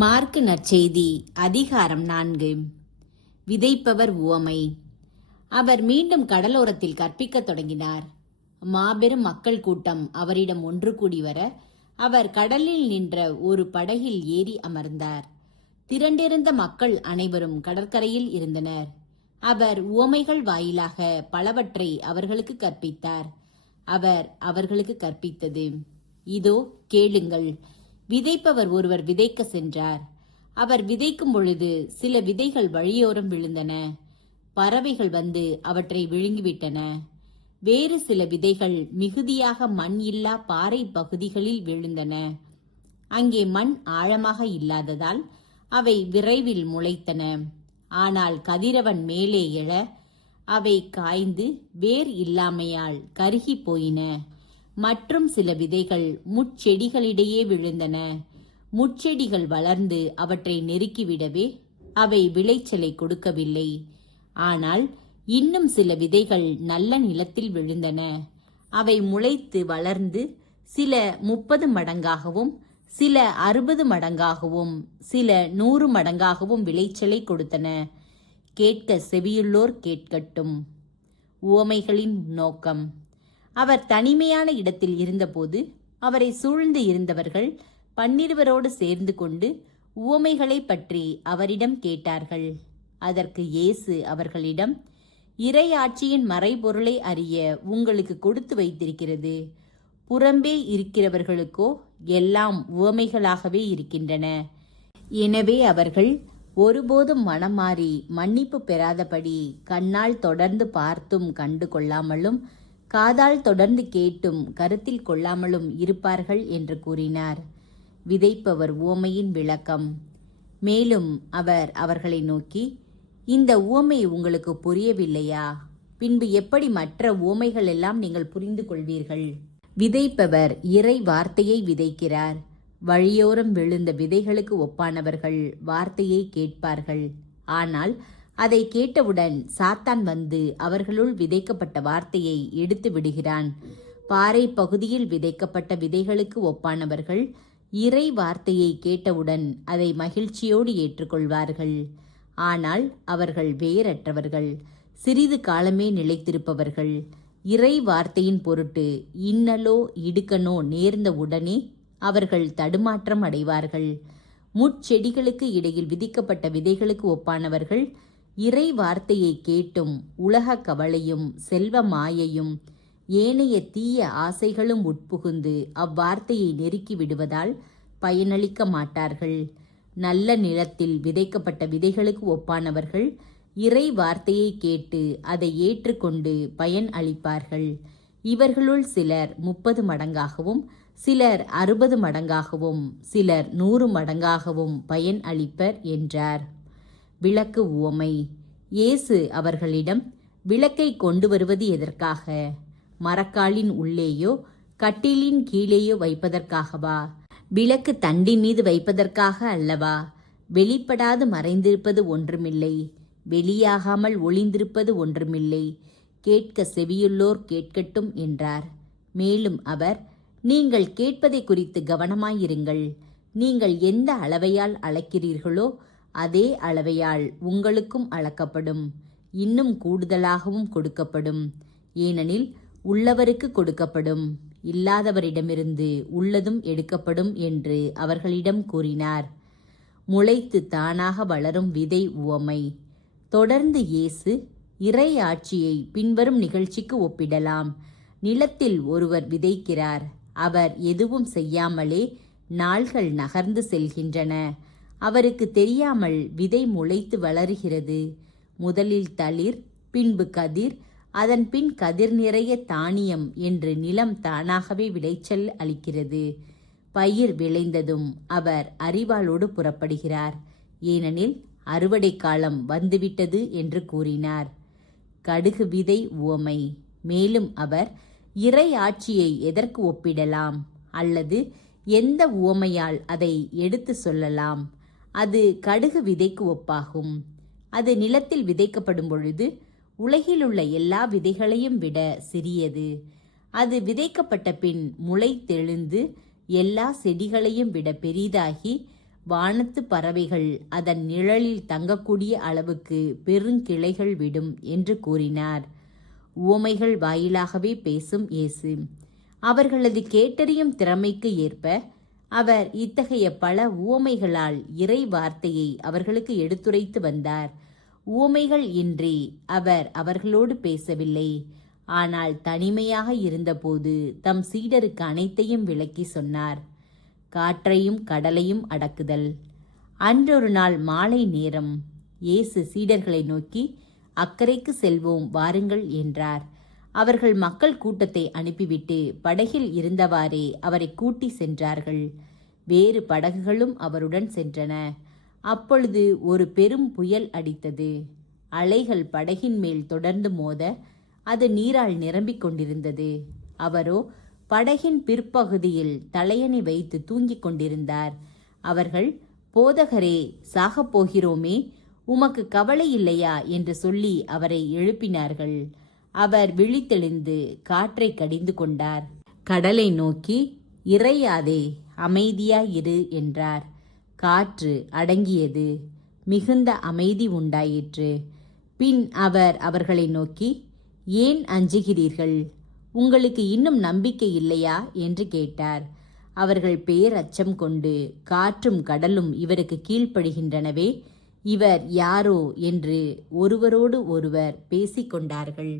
Mark நற்செய்தி அதிகாரம் 4. விதைப்பவர் உவமை. அவர் மீண்டும் கடலோரத்தில் கற்பிக்கத் தொடங்கினார். மாபெரும் மக்கள் கூட்டம் அவரிடம் ஒன்று கூடி வர அவர் கடலில் நின்ற ஒரு படகில் ஏறி அமர்ந்தார். திரண்டிருந்த மக்கள் அனைவரும் கடற்கரையில் இருந்தனர். அவர் உவமைகள் வாயிலாக பலவற்றை அவர்களுக்கு கற்பித்தார். அவர் அவர்களுக்கு கற்பித்தது, இதோ கேளுங்கள். விதைப்பவர் ஒருவர் விதைக்க சென்றார். அவர் விதைக்கும் பொழுது சில விதைகள் வழியோரம் விழுந்தன. பறவைகள் வந்து அவற்றை விழுங்கிவிட்டன. வேறு சில விதைகள் மிகுதியாக மண் இல்லா பாறை பகுதிகளில் விழுந்தன. அங்கே மண் ஆழமாக இல்லாததால் அவை விரைவில் முளைத்தன. ஆனால் கதிரவன் மேலே எழ அவை காய்ந்து வேர் இல்லாமையால் கருகி போயின. மற்றும் சில விதைகள் முட்செடிகளிடையே விழுந்தன. முட்செடிகள் வளர்ந்து அவற்றை நெருக்கிவிடவே அவை விளைச்சலை கொடுக்கவில்லை. ஆனால் இன்னும் சில விதைகள் நல்ல நிலத்தில் விழுந்தன. அவை முளைத்து வளர்ந்து சில 30 மடங்காகவும் சில 60 மடங்காகவும் சில 100 மடங்காகவும் விளைச்சலை கொடுத்தன. கேட்க செவியுள்ளோர் கேட்கட்டும். உவமைகளின் நோக்கம். அவர் தனிமையான இடத்தில் இருந்தபோது அவரை சூழ்ந்து இருந்தவர்கள் 12 சேர்ந்து கொண்டு உவமைகளை பற்றி அவரிடம் கேட்டார்கள். அதற்கு இயேசு அவர்களிடம், இறையாட்சியின் மறைபொருளை அறிய உங்களுக்கு கொடுத்து வைத்திருக்கிறது. புறம்பே இருக்கிறவர்களுக்கோ எல்லாம் உவமைகளாகவே இருக்கின்றன. எனவே அவர்கள் ஒருபோதும் மனம் மாறி மன்னிப்பு பெறாதபடி கண்ணால் தொடர்ந்து பார்த்தும் கண்டு கொள்ளாமலும் காதால் தொடர்ந்து கேட்டும் கருத்தில் கொள்ளாமலும் இருப்பார்கள் என்று கூறினார். விதைப்பவர் உவமையின் விளக்கம். மேலும் அவர் அவர்களை நோக்கி, இந்த உவமை உங்களுக்கு புரியவில்லையா? பின்பு எப்படி மற்ற உவமைகள் எல்லாம் நீங்கள் புரிந்து கொள்வீர்கள்? விதைப்பவர் இறை வார்த்தையை விதைக்கிறார். வழியோரம் விழுந்த விதைகளுக்கு ஒப்பானவர்கள் வார்த்தையை கேட்பார்கள். ஆனால் அதை கேட்டவுடன் சாத்தான் வந்து அவர்களுள் விதைக்கப்பட்ட வார்த்தையை எடுத்து விடுகிறான். பாறை பகுதியில் விதைக்கப்பட்ட விதைகளுக்கு ஒப்பானவர்கள் இறை வார்த்தையை கேட்டவுடன் அதை மகிழ்ச்சியோடு ஏற்றுக்கொள்வார்கள். ஆனால் அவர்கள் வேரற்றவர்கள், சிறிது காலமே நிலைத்திருப்பவர்கள். இறை வார்த்தையின் பொருட்டு இன்னலோ இடுக்கனோ நேர்ந்த உடனே அவர்கள் தடுமாற்றம் அடைவார்கள். முட்செடிகளுக்கு இடையில் விதிக்கப்பட்ட விதைகளுக்கு ஒப்பானவர்கள் இறை வார்த்தையை கேட்டும் உலக கவலையும் செல்வ மாயையும் ஏனைய தீய ஆசைகளும் உட்புகுந்து அவ்வார்த்தையை நெருக்கி விடுவதால் பயனளிக்க மாட்டார்கள். நல்ல நிலத்தில் விதைக்கப்பட்ட விதைகளுக்கு ஒப்பானவர்கள் இறை வார்த்தையை கேட்டு அதை ஏற்றுக்கொண்டு பயன் அளிப்பார்கள். இவர்களுள் சிலர் 30 மடங்காகவும் சிலர் 60 மடங்காகவும் சிலர் 100 மடங்காகவும் பயன் அளிப்பர் என்றார். விளக்கு உவமை. இயேசு அவர்களிடம், விளக்கை கொண்டு வருவது எதற்காக? மரக்காலின் உள்ளேயோ கட்டிலின் கீழேயோ வைப்பதற்காகவா? விளக்கு தண்டின் மீது வைப்பதற்காக அல்லவா? வெளிப்படாது மறைந்திருப்பது ஒன்றுமில்லை, வெளியாகாமல் ஒளிந்திருப்பது ஒன்றுமில்லை. கேட்க செவியுள்ளோர் கேட்கட்டும் என்றார். மேலும் அவர், நீங்கள் கேட்பதை குறித்து கவனமாயிருங்கள். நீங்கள் எந்த அளவையால் அளக்கிறீர்களோ அதே அளவையால் உங்களுக்கும் அளக்கப்படும், இன்னும் கூடுதலாகவும் கொடுக்கப்படும். ஏனெனில் உள்ளவருக்கு கொடுக்கப்படும், இல்லாதவரிடமிருந்து உள்ளதும் எடுக்கப்படும் என்று அவர்களிடம் கூறினார். முளைத்து தானாக வளரும் விதை உவமை. தொடர்ந்து இயேசு இறை ஆட்சியை பின்வரும் நிகழ்ச்சிக்கு ஒப்பிடலாம். நிலத்தில் ஒருவர் விதைக்கிறார். அவர் எதுவும் செய்யாமலே நாள்கள் நகர்ந்து செல்கின்றன. அவருக்கு தெரியாமல் விதை முளைத்து வளருகிறது. முதலில் தளிர், பின்பு கதிர், அதன் பின் கதிர் நிறைய தானியம் என்று நிலம் தானாகவே விளைச்சல் அளிக்கிறது. பயிர் விளைந்ததும் அவர் அரிவாளோடு புறப்படுகிறார். ஏனெனில் அறுவடை காலம் வந்துவிட்டது என்று கூறினார். கடுகு விதை உவமை. மேலும் அவர் இறை ஆட்சியை எதற்கு ஒப்பிடலாம்? அல்லது எந்த உவமையால் அதை எடுத்து சொல்லலாம்? அது கடுகு விதைக்கு ஒப்பாகும். அது நிலத்தில் விதைக்கப்படும் பொழுது உலகிலுள்ள எல்லா விதைகளையும் விட சிறியது. அது விதைக்கப்பட்ட பின் முளைத்தெழுந்து எல்லா செடிகளையும் விட பெரிதாகி வானத்து பறவைகள் அதன் நிழலில் தங்கக்கூடிய அளவுக்கு பெருங்கிளைகள் விடும் என்று கூறினார். உவமைகள் வாயிலாகவே பேசும் இயேசு. அவர்களது கேட்டறியும் திறமைக்கு ஏற்ப அவர் இத்தகைய பல உவமைகளால் இறை வார்த்தையை அவர்களுக்கு எடுத்துரைத்து வந்தார். உவமைகள் இன்றி அவர் அவர்களோடு பேசவில்லை. ஆனால் தனிமையாக இருந்தபோது தம் சீடருக்கு அனைத்தையும் விளக்கி சொன்னார். காற்றையும் கடலையும் அடக்குதல். அன்றொரு நாள் மாலை நேரம் இயேசு சீடர்களை நோக்கி, அக்கரைக்கு செல்வோம் வாருங்கள் என்றார். அவர்கள் மக்கள் கூட்டத்தை அனுப்பிவிட்டு படகில் இருந்தவாறே அவரை கூட்டி சென்றார்கள். வேறு படகுகளும் அவருடன் சென்றன. அப்பொழுது ஒரு பெரும் புயல் அடித்தது. அலைகள் படகின் மேல் தொடர்ந்து மோத அது நீரால் நிரம்பிக் கொண்டிருந்தது. அவரோ படகின் பிற்பகுதியில் தலையணை வைத்து தூங்கிக் கொண்டிருந்தார். அவர்கள், போதகரே, சாகப் போகிறோமே, உமக்கு கவலை இல்லையா என்று சொல்லி அவரை எழுப்பினார்கள். அவர் விழித்தெழுந்து காற்றை கடிந்து கொண்டார். கடலை நோக்கி, இறையாதே, அமைதியாயிரு என்றார். காற்று அடங்கியது. மிகுந்த அமைதி உண்டாயிற்று. பின் அவர் அவர்களை நோக்கி, ஏன் அஞ்சுகிறீர்கள்? உங்களுக்கு இன்னும் நம்பிக்கை இல்லையா என்று கேட்டார். அவர்கள் பேரச்சம் கொண்டு, காற்றும் கடலும் இவருக்கு கீழ்ப்படுகின்றனவே, இவர் யாரோ என்று ஒருவரோடு ஒருவர் பேசிக்கொண்டார்கள்.